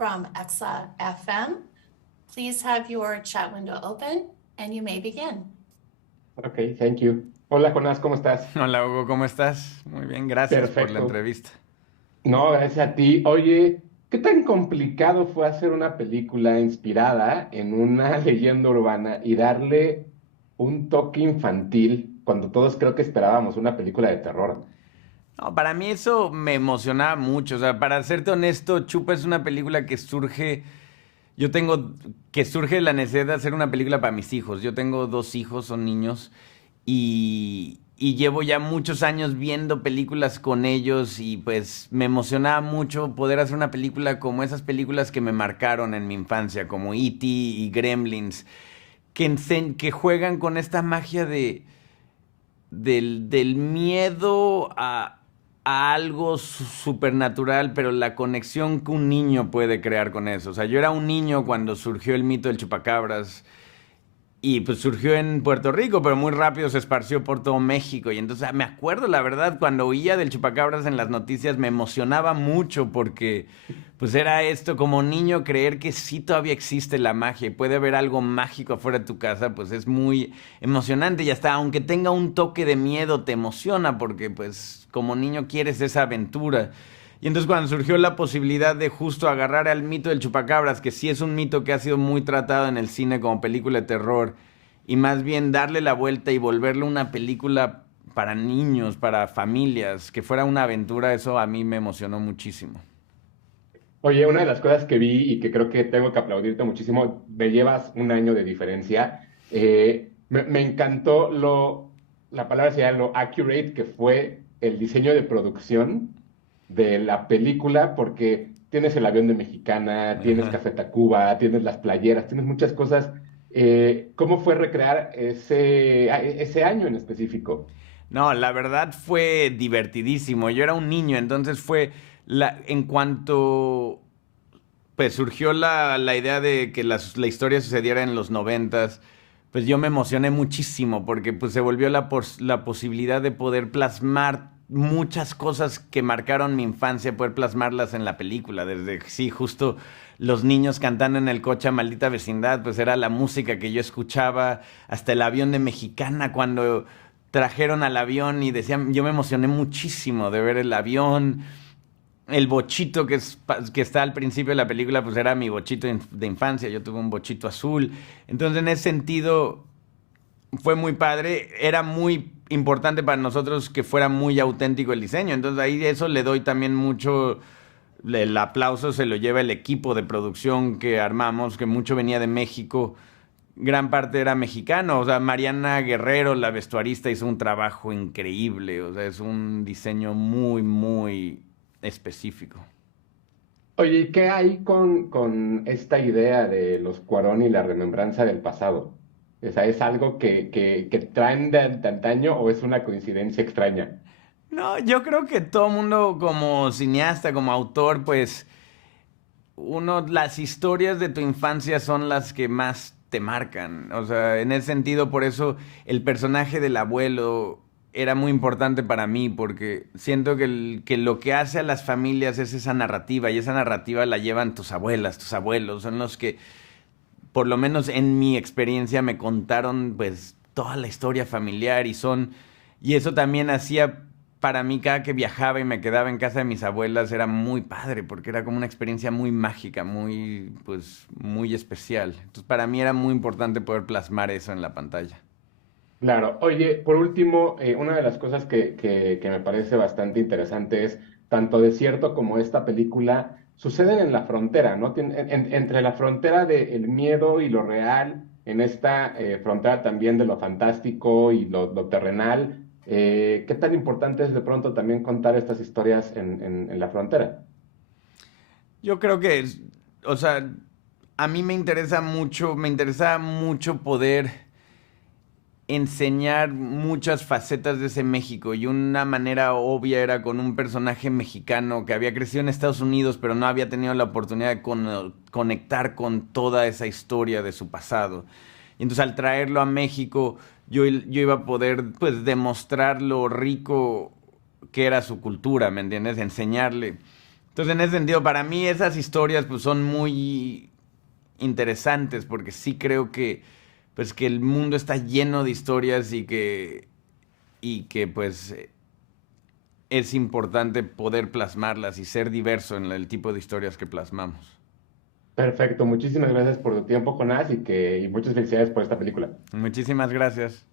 from Exa FM. Please have your chat window open and you may begin. Ok, thank you. Hola, Jonás, ¿cómo estás? Hola Hugo, ¿cómo estás? Muy bien, gracias por la Perfecto. entrevista. No, gracias a ti. Oye, ¿qué tan complicado fue hacer una película inspirada en una leyenda urbana y darle un toque infantil cuando todos creo que esperábamos una película de terror? No, para mí eso me emocionaba mucho. O sea, para serte honesto, Chupa es una película que surge. Que surge la necesidad de hacer una película para mis hijos. Yo tengo dos hijos, son niños, y llevo ya muchos años viendo películas con ellos y pues me emocionaba mucho poder hacer una película como esas películas que me marcaron en mi infancia, como E.T. y Gremlins, que juegan con esta magia del miedo a algo supernatural, pero la conexión que un niño puede crear con eso. O sea, yo era un niño cuando surgió el mito del chupacabras y pues surgió en Puerto Rico, pero muy rápido se esparció por todo México. Y entonces me acuerdo, la verdad, cuando oía del chupacabras en las noticias me emocionaba mucho porque pues era esto, como niño creer que sí todavía existe la magia y puede haber algo mágico afuera de tu casa, pues es muy emocionante. Y hasta aunque tenga un toque de miedo, te emociona porque pues como niño quieres esa aventura. Y entonces cuando surgió la posibilidad de justo agarrar al mito del chupacabras, que sí es un mito que ha sido muy tratado en el cine como película de terror, y más bien darle la vuelta y volverlo una película para niños, para familias, que fuera una aventura, eso a mí me emocionó muchísimo. Oye, una de las cosas que vi y que creo que tengo que aplaudirte muchísimo, me llevas un año de diferencia. Me encantó la palabra sería lo accurate que fue el diseño de producción de la película, porque tienes el avión de Mexicana, tienes Ajá. Café Tacuba, tienes las playeras, tienes muchas cosas. ¿Cómo fue recrear ese año en específico? No, la verdad fue divertidísimo. Yo era un niño, entonces fue en cuanto pues surgió la idea de que la historia sucediera en los noventas, pues yo me emocioné muchísimo porque pues se volvió la posibilidad de poder plasmar muchas cosas que marcaron mi infancia, poder plasmarlas en la película, desde, sí, justo los niños cantando en el coche a Maldita Vecindad, pues era la música que yo escuchaba, hasta el avión de Mexicana cuando trajeron al avión y decían, yo me emocioné muchísimo de ver el avión, el bochito que está al principio de la película, pues era mi bochito de infancia. Yo tuve un bochito azul. Entonces, en ese sentido, fue muy padre. Era muy importante para nosotros que fuera muy auténtico el diseño. Entonces, ahí eso le doy también mucho. El aplauso se lo lleva el equipo de producción que armamos, que mucho venía de México. Gran parte era mexicano. O sea, Mariana Guerrero, la vestuarista, hizo un trabajo increíble. O sea, es un diseño muy, muy específico. Oye, ¿y qué hay con esta idea de los Cuarón y la remembranza del pasado? O sea, ¿es algo que traen de antaño o es una coincidencia extraña? No, yo creo que todo mundo como cineasta, como autor, pues las historias de tu infancia son las que más te marcan. O sea, en ese sentido, por eso el personaje del abuelo era muy importante para mí, porque siento que lo que hace a las familias es esa narrativa, y esa narrativa la llevan tus abuelas, tus abuelos, son los que, por lo menos en mi experiencia, me contaron pues toda la historia familiar y eso también hacía para mí cada que viajaba y me quedaba en casa de mis abuelas era muy padre porque era como una experiencia muy mágica, muy pues muy especial. Entonces para mí era muy importante poder plasmar eso en la pantalla. Claro. Oye, por último, una de las cosas que me parece bastante interesante es tanto Desierto como esta película suceden en la frontera, ¿no? Entre la frontera del miedo y lo real, en esta frontera también de lo fantástico y lo terrenal. ¿Qué tan importante es de pronto también contar estas historias en la frontera? Yo creo que o sea, a mí me interesa mucho poder enseñar muchas facetas de ese México y una manera obvia era con un personaje mexicano que había crecido en Estados Unidos pero no había tenido la oportunidad de conectar con toda esa historia de su pasado. Y entonces al traerlo a México yo iba a poder pues demostrar lo rico que era su cultura, ¿me entiendes? Enseñarle. Entonces, en ese sentido, para mí esas historias pues son muy interesantes porque sí creo que pues que el mundo está lleno de historias y que pues es importante poder plasmarlas y ser diverso en el tipo de historias que plasmamos. Perfecto, muchísimas gracias por tu tiempo, Jonás, y muchas felicidades por esta película. Muchísimas gracias.